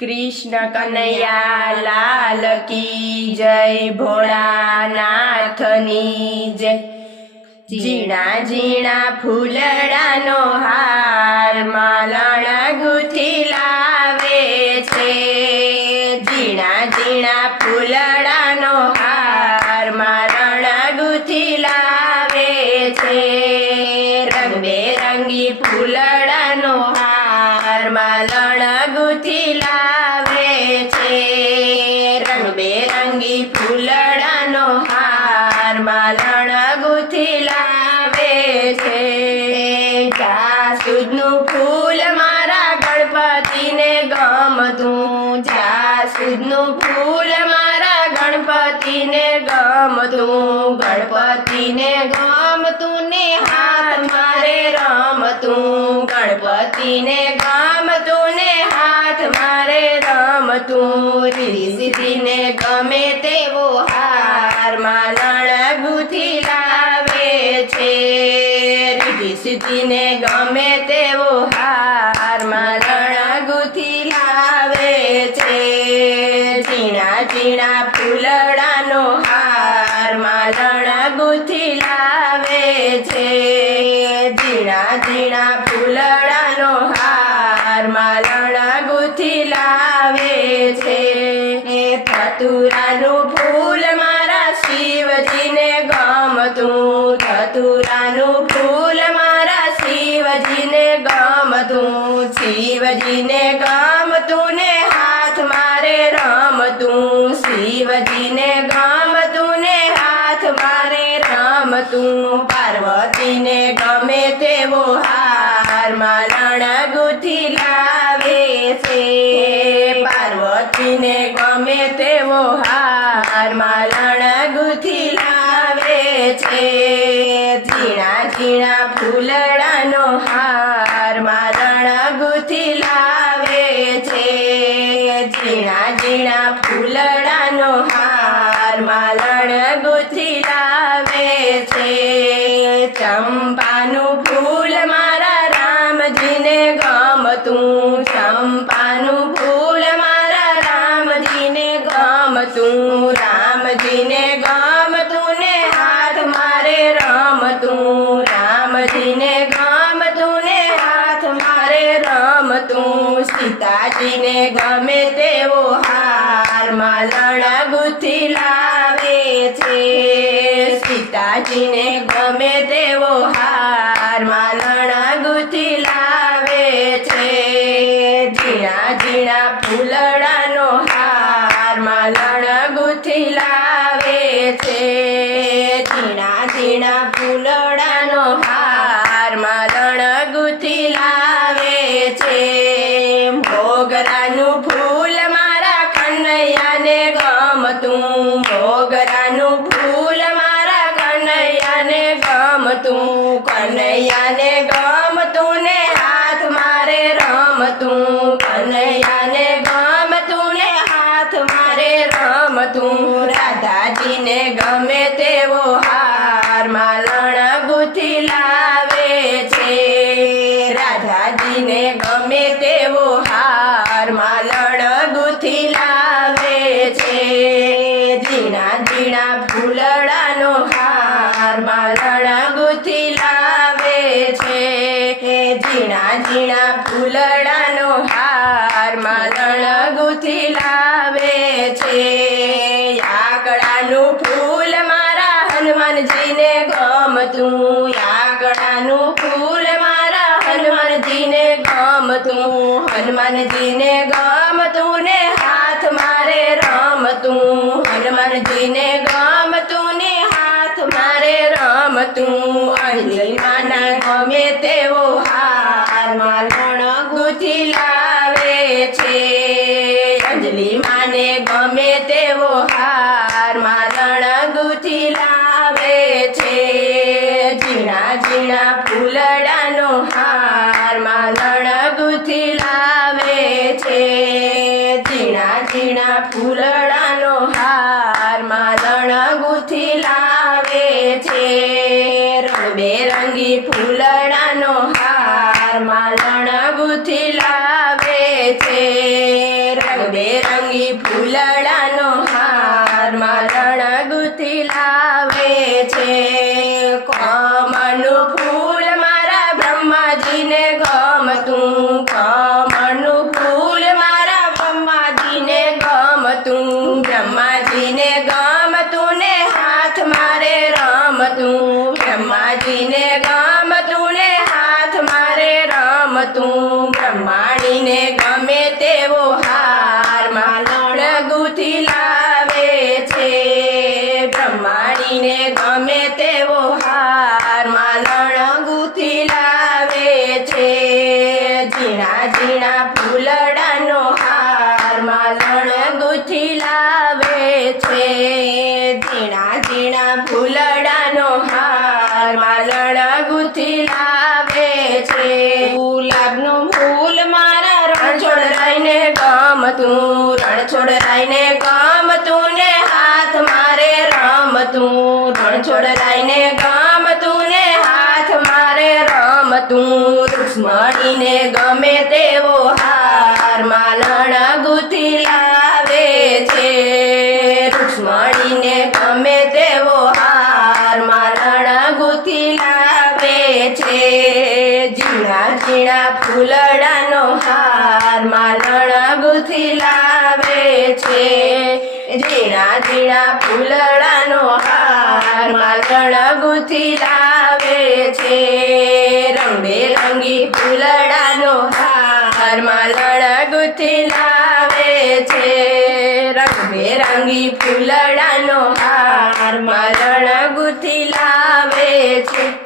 कृष्ण कन्हैया लाल की जय, भोळानाथनी जय। झीणा झीणा फूलડાનો હાર માલણ ગુથી લાવે છે। ઝીણા ઝીણા ફૂલડાનો હાર માલણ ગુથી લાવે છે। રંગબેરંગી ફૂલડાનો હાર માલણ ગુથી લાવે છે। રંગબેરંગી ફૂલડાનો હાર માલણ ગુથી લાવે છે। જાસૂદનું ફૂલ મારા ગણપતિને ગમતું, જાસૂદનું ફૂલ મારા ગણપતિને ગમતું, ગણપતિને ગમતું ને હાથ મારે રમતું, ગણપતિને ગમતું ને હાથ મારે રમતું। રીધી સીધીને ગમે તેવો હાર માલણ ગુથી લાવે છે। રીધી સીધીને ગમે તેવો હાર માલણ ગુથી લાવે છે। ઝીણા ઝીણા ફૂલડાનો હાર માલણ ગુથી લાવે છે। ઝીણા ઝીણા ફૂલડાનો હાર માલણ ગુથી લાવે છે। ધતુરાનું ફૂલ મારા શિવજીને ગમતું, ધતુરાનું ફૂલ મારા શિવજીને ગમતું, શિવજીને ગમતું ને હાથ મારે રમતું, શિવજીને ગમતું ને હાથ મારે રમતું। પાર્વતીને ગમે તેવો હાર માલણ ગુથી લાવે છે। પાર્વતીને ગમે તેવો હાર માલણ ગુથી લાવે છે। ઝીણા ઝીણા ફૂલડાનો હાર માલણ ગુથી લાવે છે। ઝીણા ઝીણા ફૂલડાનો હાર માલણ ગુથી લાવે છે। ચંપાનું ફૂલ મારા રામજીને ગમતું, ચંપાનું ફૂલ મારા રામજીને ગમતું, રામજીને ગમતું ને હાથ મારે રમતું, રામજીને ગમતું ને હાથ મારે રમતું। સીતાજીને ગમે તેવો હાર માલણ ગુથી લાવે છે। સીતાજીને ગમે તેવો હાર માલણ ગુથી લાવે છે। ઝીણા ઝીણા ફૂલડાનો હાર માલણ ગુથી લાવે છે। ઝીણા ઝીણા ફૂલડાનો હાર માલણ ગુથી લાવે છે। મોગરાનું ફૂલ મારા કનૈયાને ગમતું, મોગરાનું ફૂલ મારા કનૈયાને ગમતું, કનૈયાને ગમતું ને હાથ મારે રમતું, કનૈયાને ગમતું ને હાથ મારે રમતું। રાધાજીને ગમે તેવો હાર માલણ ગુથી લાવે છે। રાધાજીને ગમે તેવો હાર માલણ ગુથી લાવે છે। ઝીણા ઝીણા ફૂલડાનો હાર માલણ ગુથી લાવે છે। ઝીણા ઝીણા ફૂલડાનો હાર માલણ ગુથી લાવે છે। આકડાનું ફૂલ મારા હનુમાનજીને ગમતું, આકડાનું ફૂલ મારા હનુમાનજીને ગમતું, હનુમાનજીને ગમતું ને હાથ મારે રમતું, હનુમાનજીને ગમતું ને હાથ મારે રમતું। અંજલિમાના ગમે તેવો હાર માલણ ગુથી લાવે છે। અંજલિમાને ગમે તેવો હાર માલણ ગુથી લાવે છે। ઝીણા ઝીણા ફૂલડાનો હાર માલણ ગુથી લાવે છે। ઝીણા ઝીણા ફૂલડાનો હાર માલણ ગુથી લાવે છે। રંગબેરંગી ફૂલડાનો હાર માલણ ગુથી લાવે છે। રંગબેરંગી ફૂલડાનો હાર માલણ ગુથી લાવે છે. કમળનું ફૂલ મારા બ્રહ્માજીને ગમતું, કમળનું ફૂલ મારા બ્રહ્માજીને ગમતું, બ્રહ્માજીને ગમતું ને હાથ મારે રમતું, બ્રહ્માજીને ગમતું ને હાથ મારે રમતું. બ્રહ્માણીને ગમે તેવો હાર માલણ ગુથી લાવે છે. બ્રહ્માણીને ગમે તેવો હાર માલણ ગુથી લાવે છે. ઝીણા ઝીણા ફૂલડાનો હાર માલણ ગુથી લાવે છે. ઝીણા ઝીણા ફૂલડાનો હાર માલણ ગુથી લાવે છે. ગુલાબનું ફૂલ મારા રણછોડરાયને ગમતું, રણછોડરાયને ગમતું ને હાથ મારે રમતું, રણછોડરાયને ગમતું ને હાથ મારે રમતું. રૂક્ષ્મણીને ગમે તેવો હાર માલણ ગુથી લાવે છે. રૂક્ષ્મણીને ગમે તેવો હાર માલણ ગુથી લાવે છે. ઝીણા ઝીણા ફૂલડાનો હાર માલણ ગુથી લાવે છે. ઝીણા ઝીણા ફૂલડાનો હાર માલણ ગુથી લાવે છે. રંગબેરંગી ફૂલડાનો હાર માલણ ગુથી લાવે છે. રંગબેરંગી ફૂલડાનો હાર માલણ ગુથી લાવે છે.